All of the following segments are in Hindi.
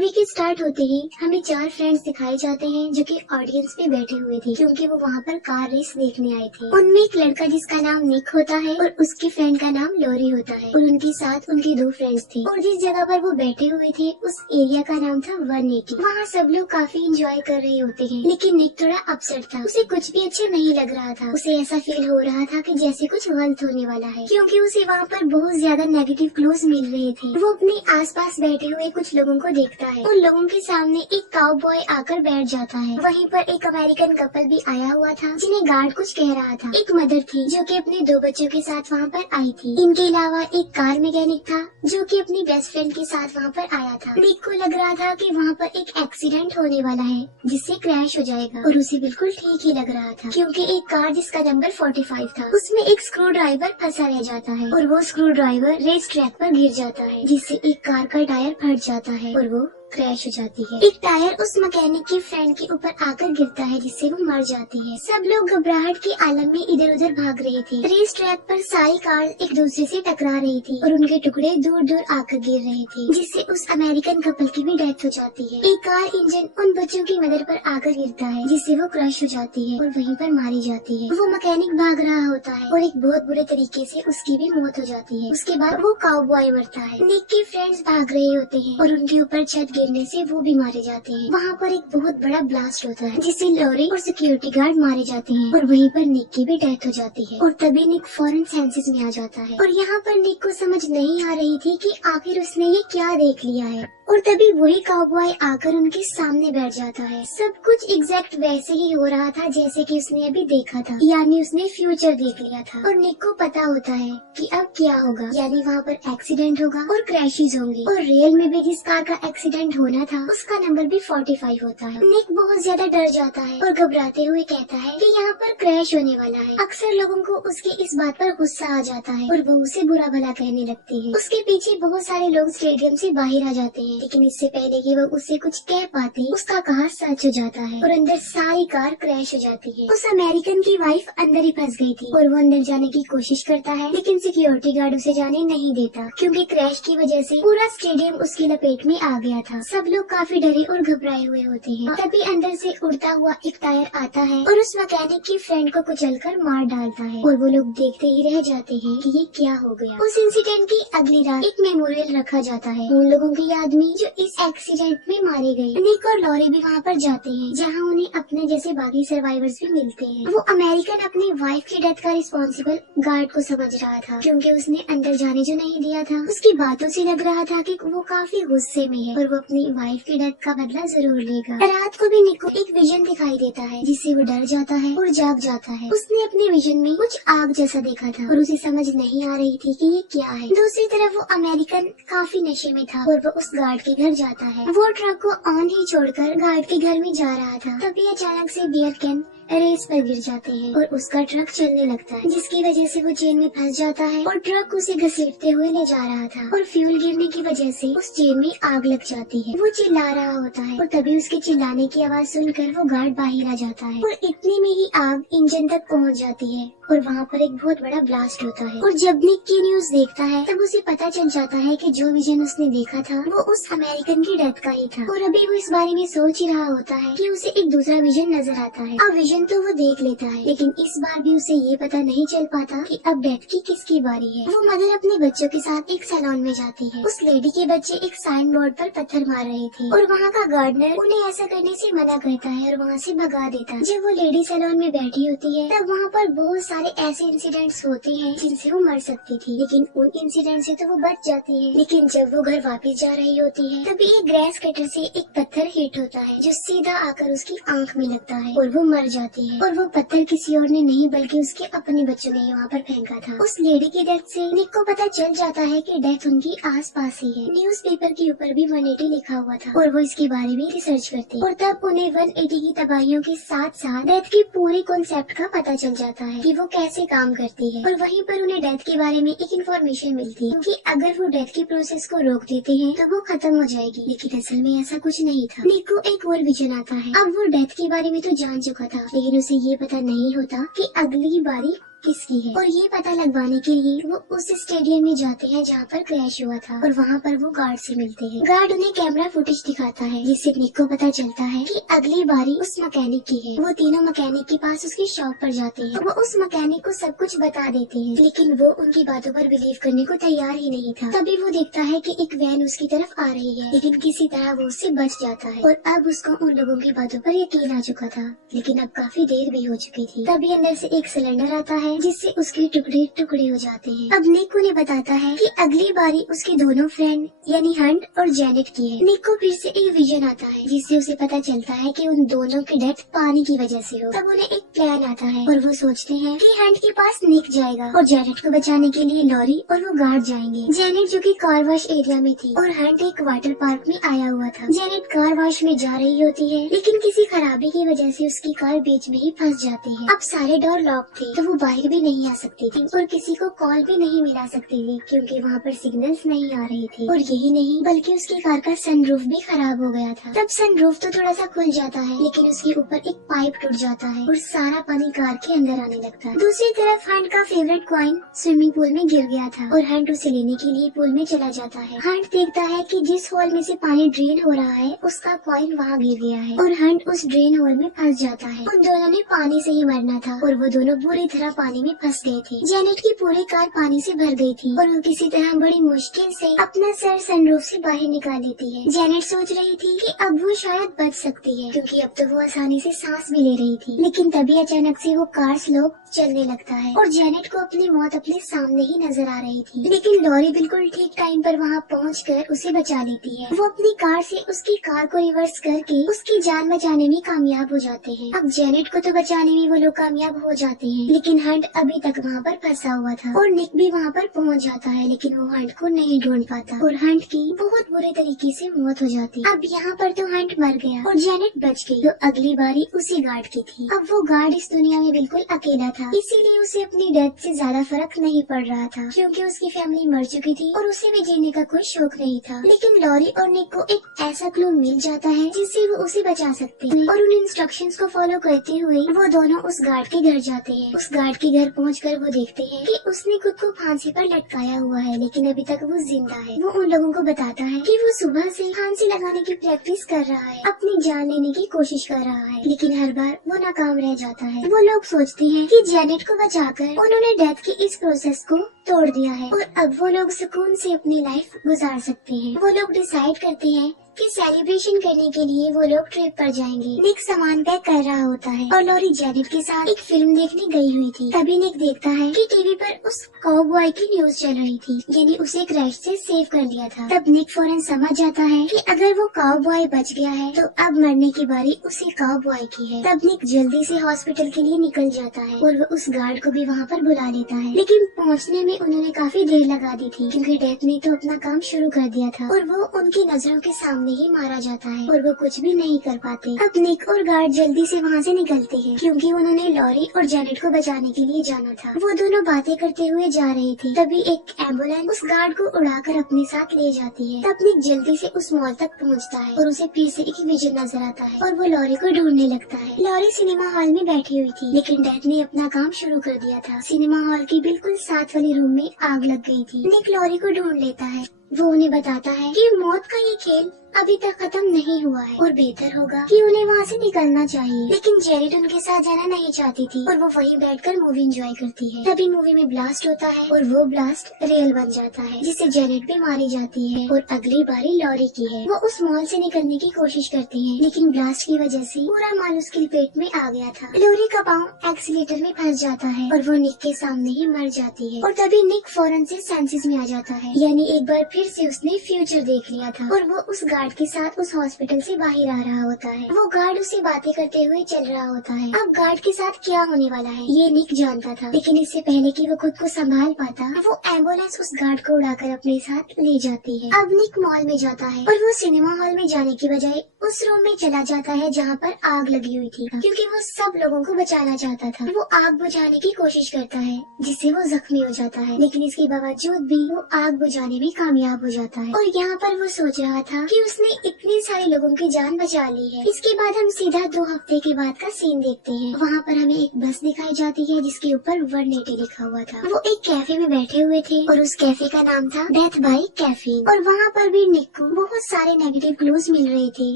मूवी के स्टार्ट होते ही हमें 4 फ्रेंड्स दिखाए जाते हैं जो कि ऑडियंस में बैठे हुए थे क्योंकि वो वहाँ पर कार रेस देखने आए थे। उनमें एक लड़का जिसका नाम निक होता है और उसकी फ्रेंड का नाम लॉरी होता है और उनके साथ उनकी 2 फ्रेंड्स थी और जिस जगह पर वो बैठे हुए थे उस एरिया का नाम था 180। वहाँ सब लोग काफी इंजॉय कर रहे होते हैं, लेकिन निक थोड़ा अपसेट था। उसे कुछ भी अच्छा नहीं लग रहा था। उसे ऐसा फील हो रहा था कि जैसे कुछ गलत होने वाला है क्योंकि उसे वहाँ पर बहुत ज्यादा नेगेटिव क्लूज मिल रहे थे। वो अपने आसपास बैठे हुए कुछ लोगों को देखता है। उन लोगों के सामने एक काउबॉय आकर बैठ जाता है। वहीं पर एक अमेरिकन कपल भी आया हुआ था जिन्हें गार्ड कुछ कह रहा था। एक मदर थी जो कि अपने 2 बच्चों के साथ वहाँ पर आई थी। इनके अलावा एक कार मैकेनिक था जो कि अपनी बेस्ट फ्रेंड के साथ वहाँ पर आया था। निक को लग रहा था कि वहाँ पर एक एक्सीडेंट होने वाला है जिससे क्रैश हो जाएगा और उसे बिल्कुल ठीक ही लग रहा था क्योंकि एक कार जिसका नंबर 45 था उसमें एक स्क्रू ड्राइवर फंसा रह जाता है और वो स्क्रू ड्राइवर रेस ट्रैक पर गिर जाता है जिससे एक कार का टायर फट जाता है और वो क्रैश हो जाती है। एक टायर उस मैकेनिक की फ्रेंड के ऊपर आकर गिरता है जिससे वो मर जाती है। सब लोग घबराहट के आलम में इधर उधर भाग रहे थे। रेस ट्रैक पर सारी कार एक दूसरे से टकरा रही थी और उनके टुकड़े दूर दूर आकर गिर रहे थे जिससे उस अमेरिकन कपल की भी डेथ हो जाती है। एक कार इंजन उन बच्चों की मदर पर आकर गिरता है जिससे वो क्रश हो जाती है और वहीं पर मारी जाती है। वो मैकेनिक भाग रहा होता है और एक बहुत बुरे तरीके से उसकी भी मौत हो जाती है। उसके बाद वो काउबॉय मरता है। निक के फ्रेंड्स भाग रहे होते हैं और उनके ऊपर छत गिरने से वो भी मारे जाते हैं। वहाँ पर एक बहुत बड़ा ब्लास्ट होता है जिससे लॉरी और सिक्योरिटी गार्ड मारे जाते हैं और वहीं पर निक की भी डेथ हो जाती है और तभी निक फौरन सेंसेस में आ जाता है। और यहाँ पर निक को समझ नहीं आ रही थी कि आखिर उसने ये क्या देख लिया है और तभी वही काउबॉय आकर उनके सामने बैठ जाता है। सब कुछ एग्जैक्ट वैसे ही हो रहा था जैसे कि उसने अभी देखा था, यानी उसने फ्यूचर देख लिया था और निक को पता होता है कि अब क्या होगा, यानी वहाँ पर एक्सीडेंट होगा और क्रैशेस होंगी और रियल में भी जिस कार का एक्सीडेंट होना था उसका नंबर भी 45 होता है। निक बहुत ज्यादा डर जाता है और घबराते हुए कहता है कि यहाँ पर क्रैश होने वाला है। अक्सर लोगों को उसकी इस बात पर गुस्सा आ जाता है और वो उसे बुरा भला कहने लगती है। उसके पीछे बहुत सारे लोग स्टेडियम से बाहर आ जाते हैं, लेकिन इससे पहले कि वो उससे कुछ कह पाते उसका कहा सच हो जाता है और अंदर सारी कार क्रैश हो जाती है। उस अमेरिकन की वाइफ अंदर ही फंस गई थी और वो अंदर जाने की कोशिश करता है, लेकिन सिक्योरिटी गार्ड उसे जाने नहीं देता क्योंकि क्रैश की वजह से पूरा स्टेडियम उसकी लपेट में आ गया था। सब लोग काफी डरे और घबराए हुए होते हैं। तभी अंदर से उड़ता हुआ एक टायर आता है और उस मैकेनिक की फ्रेंड को कुचलकर मार डालता है और वो लोग देखते ही रह जाते हैं कि ये क्या हो गया। उस इंसिडेंट की अगली रात एक मेमोरियल रखा जाता है उन लोगों की याद में जो इस एक्सीडेंट में मारे गए। निक और लॉरी भी वहाँ पर जाते हैं जहाँ उन्हें अपने जैसे बाकी सर्वाइवर्स भी मिलते हैं। वो अमेरिकन अपनी वाइफ की डेथ का रिस्पॉन्सिबल गार्ड को समझ रहा था क्योंकि उसने अंदर जाने जो नहीं दिया था। उसकी बातों से लग रहा था कि वो काफी गुस्से में है और वो अपनी वाइफ की डेथ का बदला जरूर लेगा। रात को भी निक को एक विजन दिखाई देता है जिससे वो डर जाता है और जाग जाता है। उसने अपने विजन में कुछ आग जैसा देखा था और उसे समझ नहीं आ रही थी कि ये क्या है। दूसरी तरफ वो अमेरिकन काफी नशे में था और वो उस गार्ड के घर जाता है। वो ट्रक को ऑन ही छोड़कर गार्ड के घर में जा रहा था, तभी अचानक से बियर कैन रेस पर गिर जाते हैं और उसका ट्रक चलने लगता है जिसकी वजह से वो चेन में फंस जाता है और ट्रक उसे घसीटते हुए ले जा रहा था और फ्यूल गिरने की वजह से उस चेन में आग लग जाती है। वो चिल्ला रहा होता है और तभी उसके चिल्लाने की आवाज सुनकर वो गार्ड बाहर आ जाता है और इतने में ही आग इंजन तक पहुंच जाती है और वहाँ पर एक बहुत बड़ा ब्लास्ट होता है। और जब निक की न्यूज देखता है तब उसे पता चल जाता है कि जो विजन उसने देखा था वो उस अमेरिकन की डेथ का ही था और अभी वो इस बारे में सोच ही रहा होता है कि उसे एक दूसरा विजन नजर आता है। अब विजन तो वो देख लेता है, लेकिन इस बार भी उसे ये पता नहीं चल पाता कि अब डेथ की किसकी बारी है। वो मदर अपने बच्चों के साथ एक सैलून में जाती है। उस लेडी के बच्चे एक साइन बोर्ड पर पत्थर मार रहे थे और वहाँ का गार्डनर उन्हें ऐसा करने से मना करता है और वहाँ से भगा देता है। जब वो लेडी सैलून में बैठी होती है तब वहाँ पर बहुत सारे ऐसे इंसिडेंट्स होते हैं जिनसे वो मर सकती थी, लेकिन उन इंसिडेंट से तो वो बच जाती है। लेकिन जब वो घर वापस जा रही होती है तभी एक ग्रेस कटर से एक पत्थर हिट होता है जो सीधा आकर उसकी आंख में लगता है और वो मर जाती है। और वो पत्थर किसी और ने नहीं बल्कि उसके अपने बच्चों ने वहाँ पर फेंका था। उस लेडी की डेथ से निक को पता चल जाता है कि डेथ उनकी आसपास ही है। न्यूज़पेपर के ऊपर भी 180 लिखा हुआ था और वो इसके बारे में रिसर्च करते और तब उन्हें 180 की तबाहियों के साथ साथ डेथ की पूरी कॉन्सेप्ट का पता चल जाता है कि वो कैसे काम करती है। और वहीं पर उन्हें डेथ के बारे में एक इन्फॉर्मेशन मिलती है कि अगर वो डेथ की प्रोसेस को रोक देते हैं तो वो खत्म हो जाएगी, लेकिन असल में ऐसा कुछ नहीं था। निक को एक और विजन आता है। अब वो डेथ के बारे में तो जान चुका था, लेकिन उसे ये पता नहीं होता कि अगली बारी किसकी है। और ये पता लगवाने के लिए वो उस स्टेडियम में जाते हैं जहाँ पर क्रैश हुआ था और वहाँ पर वो गार्ड से मिलते हैं। गार्ड उन्हें कैमरा फुटेज दिखाता है जिससे निक को पता चलता है कि अगली बारी उस मैकेनिक की है। वो तीनों मैकेनिक के पास उसकी शॉप पर जाते हैं। वो उस मैकेनिक को सब कुछ बता देते हैं, लेकिन वो उनकी बातों पर बिलीव करने को तैयार ही नहीं था। तभी वो देखता है कि एक वैन उसकी तरफ आ रही है, लेकिन किसी तरह वो उससे बच जाता है और अब उसको उन लोगों की बातों पर यकीन आ चुका था, लेकिन अब काफी देर भी हो चुकी थी। तभी अंदर से एक सिलेंडर आता है जिससे उसके टुकड़े टुकड़े हो जाते हैं। अब निक उन्हें बताता है कि अगली बारी उसके दोनों फ्रेंड यानी हंट और जेनेट की है। निक को फिर से एक विजन आता है जिससे उसे पता चलता है कि उन दोनों की डेथ पानी की वजह से हो। तब उन्हें एक प्लान आता है और वो सोचते हैं कि हंट के पास निक जाएगा और जेनेट को बचाने के लिए लॉरी और वो गार्ड जाएंगे। जेनेट जो कि कार वॉश एरिया में थी और हंट एक वाटर पार्क में आया हुआ था। जेनेट कार वॉश में जा रही होती है, लेकिन किसी खराबी की वजह से उसकी कार बीच में ही फंस जाती है। अब सारे डोर लॉक थे तो वो बाहर भी नहीं आ सकती थी और किसी को कॉल भी नहीं मिला सकती थी क्योंकि वहाँ पर सिग्नल्स नहीं आ रही थी। और यही नहीं बल्कि उसकी कार का सनरूफ भी खराब हो गया था। तब सनरूफ तो थोड़ा सा खुल जाता है, लेकिन उसके ऊपर एक पाइप टूट जाता है और सारा पानी कार के अंदर आने लगता है। दूसरी तरफ हंट का फेवरेट कॉइन स्विमिंग पूल में गिर गया था और हंट उसे लेने के लिए पूल में चला जाता है। हंट देखता है कि जिस होल में से पानी ड्रेन हो रहा है उसका कॉइन वहाँ गिर गया है और हंट उस ड्रेन होल में फंस जाता है। उन दोनों ने पानी से ही मरना था और वो दोनों बुरी तरह पानी में फंस गए थे। जेनेट की पूरी कार पानी से भर गई थी और वो किसी तरह बड़ी मुश्किल से अपना सर सनरूफ से बाहर निकाल लेती है। जेनेट सोच रही थी कि अब वो शायद बच सकती है क्योंकि अब तो वो आसानी से सांस भी ले रही थी, लेकिन तभी अचानक से वो कार स्लो चलने लगता है और जेनेट को अपनी मौत अपने सामने ही नजर आ रही थी। लेकिन लॉरी बिल्कुल ठीक टाइम पर वहाँ पहुँचकर उसे बचा लेती है। वो अपनी कार से उसकी कार को रिवर्स करके उसकी जान बचाने में कामयाब हो जाते हैं। अब जेनेट को तो बचाने में वो लोग कामयाब हो जाते हैं, लेकिन हंट अभी तक वहाँ पर फंसा हुआ था और निक भी वहाँ पर पहुँच जाता है, लेकिन वो हंट को नहीं ढूंढ पाता और हंट की बहुत बुरे तरीके से मौत हो जाती। अब यहाँ पर तो हंट मर गया और जेनेट बच गई। तो अगली बारी उसी गार्ड की थी। अब वो गार्ड इस दुनिया में बिल्कुल अकेला था, इसीलिए उसे अपनी डेथ से ज्यादा फर्क नहीं पड़ रहा था क्योंकि उसकी फैमिली मर चुकी थी और उसे भी जीने का कोई शौक नहीं था। लेकिन लॉरी और निक को एक ऐसा क्लू मिल जाता है जिससे वो उसे बचा सकते हैं और उन इंस्ट्रक्शंस को फॉलो करते हुए वो दोनों उस गार्ड के घर जाते हैं। उस गार्ड के घर पहुंचकर वो देखते हैं कि उसने खुद को फांसी पर लटकाया हुआ है, लेकिन अभी तक वो जिंदा है। वो उन लोगों को बताता है कि वो सुबह से फांसी लगाने की प्रैक्टिस कर रहा है, अपनी जान लेने की कोशिश कर रहा है, लेकिन हर बार वो नाकाम रह जाता है। वो लोग सोचते हैं कि जेनेट को बचाकर उन्होंने डेथ की इस प्रोसेस को तोड़ दिया है और अब वो लोग सुकून से अपनी लाइफ गुजार सकते हैं। वो लोग डिसाइड करते हैं कि सेलिब्रेशन करने के लिए वो लोग ट्रिप पर जाएंगे। निक सामान पैक कर रहा होता है और लॉरी जेनेट के साथ एक फिल्म देखने गई हुई थी। तभी निक देखता है कि टीवी पर उस काउबॉय की न्यूज चल रही थी, यानी उसे क्रैश से सेव कर लिया था। तब निक फौरन समझ जाता है कि अगर वो काउबॉय बच गया है तो अब मरने की बारी उसी काउबॉय की है। तब निक जल्दी से हॉस्पिटल के लिए निकल जाता है और वो उस गार्ड को भी वहाँ पर बुला लेता है, लेकिन पहुँचने में उन्होंने काफी देर लगा दी थी क्योंकि डेथ ने तो अपना काम शुरू कर दिया था और वो उनकी नजरों के सामने ही मारा जाता है और वो कुछ भी नहीं कर पाते। अब निक और गार्ड जल्दी से वहाँ से निकलते हैं क्योंकि उन्होंने लॉरी और जेनेट को बचाने के लिए जाना था। वो दोनों बातें करते हुए जा रही थी। तभी एक एम्बुलेंस उस गार्ड को उड़ाकर अपने साथ ले जाती है। तब निक जल्दी से उस मॉल तक पहुँचता है और उसे फिर से एक विजन नजर आता है और वो लॉरी को ढूंढने लगता है। लॉरी सिनेमा हॉल में बैठी हुई थी, लेकिन डेथ ने अपना काम शुरू कर दिया था। सिनेमा हॉल की बिल्कुल साथ वाले रूम में आग लग गई थी। निक लॉरी को ढूंढ लेता है। वो उन्हें बताता है कि मौत का ये खेल अभी तक खत्म नहीं हुआ है और बेहतर होगा कि उन्हें वहाँ से निकलना चाहिए, लेकिन जेनेट उनके साथ जाना नहीं चाहती थी और वो वहीं बैठकर मूवी एंजॉय करती है। तभी मूवी में ब्लास्ट होता है और वो ब्लास्ट रियल बन जाता है जिससे जेनेट भी मारी जाती है और अगली बारी लॉरी की है। वो उस मॉल से निकलने की कोशिश करती है, लेकिन ब्लास्ट की वजह से पूरा माल उसके पेट में आ गया था। लॉरी का पाँव एक्सीलेटर में फंस जाता है और वो निक के सामने ही मर जाती है और तभी निक फौरन से सेंसेस में आ जाता है, यानी एक बार फिर से उसने फ्यूचर देख लिया था और वो उस गार्ड के साथ उस हॉस्पिटल से बाहर आ रहा होता है। वो गार्ड उससे बातें करते हुए चल रहा होता है। अब गार्ड के साथ क्या होने वाला है ये निक जानता था, लेकिन इससे पहले कि वो खुद को संभाल पाता वो एम्बुलेंस उस गार्ड को उड़ाकर अपने साथ ले जाती है। अब निक मॉल में जाता है और वो सिनेमा हॉल में जाने की बजाय उस रूम में चला जाता है जहाँ पर आग लगी हुई थी, क्योंकि वो सब लोगों को बचाना चाहता था। वो आग बुझाने की कोशिश करता है जिससे वो जख्मी हो जाता है, लेकिन इसके बावजूद भी वो आग बुझाने में कामयाब खराब हो जाता है और यहाँ पर वो सोच रहा था कि उसने इतने सारे लोगों की जान बचा ली है। इसके बाद हम सीधा 2 हफ्ते के बाद का सीन देखते हैं। वहाँ पर हमें एक बस दिखाई जाती है जिसके ऊपर 180 लिखा हुआ था। वो एक कैफे में बैठे हुए थे और उस कैफे का नाम था डेथ बाय कैफीन। और वहाँ पर भी निक को बहुत सारे नेगेटिव क्लूज मिल रहे थे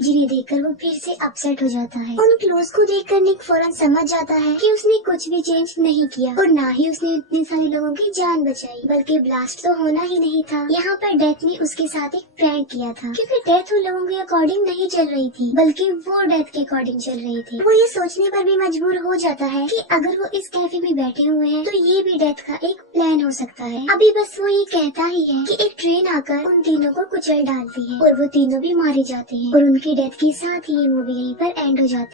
जिन्हें देखकर वो फिर से अपसेट हो जाता है। उन क्लूज को देखकर निक फौरन समझ जाता है कि उसने कुछ भी चेंज नहीं किया और ना ही उसने इतने सारे लोगों की जान बचाई, बल्कि ब्लास्ट तो होना ही नहीं था। यहाँ पर डेथ ने उसके साथ एक प्रैंक किया था क्योंकि डेथ उन लोगों के अकॉर्डिंग नहीं चल रही थी बल्कि वो डेथ के अकॉर्डिंग चल रही थी। वो ये सोचने पर भी मजबूर हो जाता है कि अगर वो इस कैफे में बैठे हुए हैं तो ये भी डेथ का एक प्लान हो सकता है। अभी बस वो ये कहता ही है कि एक ट्रेन आकर उन तीनों को कुचल डालती है और वो तीनों भी मारे जाते हैं और उनकी डेथ के साथ ही ये मूवी यहीं पर एंड हो जाती है।